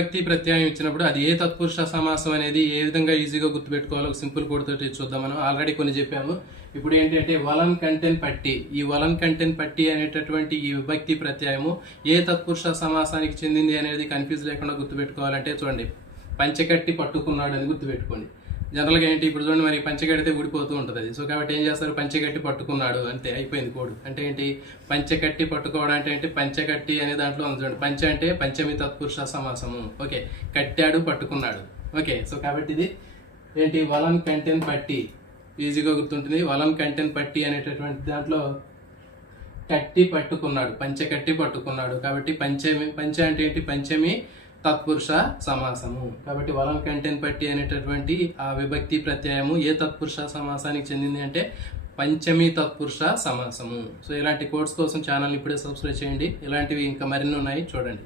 విభక్తి ప్రత్యయం ఇచ్చినప్పుడు అది ఏ తత్పురుష సమాసం అనేది ఏ విధంగా ఈజీగా గుర్తుపెట్టుకోవాలో సింపుల్ కోడ్ తోటి చూద్దాం. మనం ఆల్రెడీ కొన్ని చెప్పాము. ఇప్పుడు ఏంటంటే వలన్ కంటెన్ పట్టి, ఈ వలన్ కంటెన్ పట్టి అనేటటువంటి ఈ విభక్తి ప్రత్యయము ఏ తత్పురుష సమాసానికి చెందింది అనేది కన్ఫ్యూజ్ లేకుండా గుర్తుపెట్టుకోవాలంటే చూడండి, పంచకట్టి పట్టుకున్నాడు అని గుర్తుపెట్టుకోండి. జనరల్గా ఏంటి ఇప్పుడు చూడండి, మరి పంచకడితే ఊడిపోతూ ఉంటుంది అది. సో కాబట్టి ఏం చేస్తారు, పంచకట్టి పట్టుకున్నాడు అంతే, అయిపోయింది కోడ్. అంటే ఏంటి, పంచకట్టి పట్టుకోవడం అంటే ఏంటి, పంచకట్టి అనే దాంట్లో ఉంది చూడండి. పంచ అంటే పంచమి తత్పురుష సమాసము. ఓకే, కట్టాడు పట్టుకున్నాడు. ఓకే, సో కాబట్టి ఇది ఏంటి, వలన్ కంటెన్ పట్టి, ఈజీగా గుర్తుంటుంది. వలన్ కంటెన్ పట్టి అనేటటువంటి దాంట్లో కట్టి పట్టుకున్నాడు, పంచకట్టి పట్టుకున్నాడు. కాబట్టి పంచ అంటే ఏంటి, పంచమి తత్పురుష సమాసము. కాబట్టి వలన్ కంటెన్ పట్టి అనేటటువంటి ఆ విభక్తి ప్రత్యయము ఏ తత్పురుష సమాసానికి చెందింది అంటే పంచమి తత్పురుష సమాసము. సో ఇలాంటి కోర్స్ కోసం ఛానల్ ఇప్పుడే సబ్స్క్రైబ్ చేయండి. ఇలాంటివి ఇంకా మరిన్ని ఉన్నాయి, చూడండి.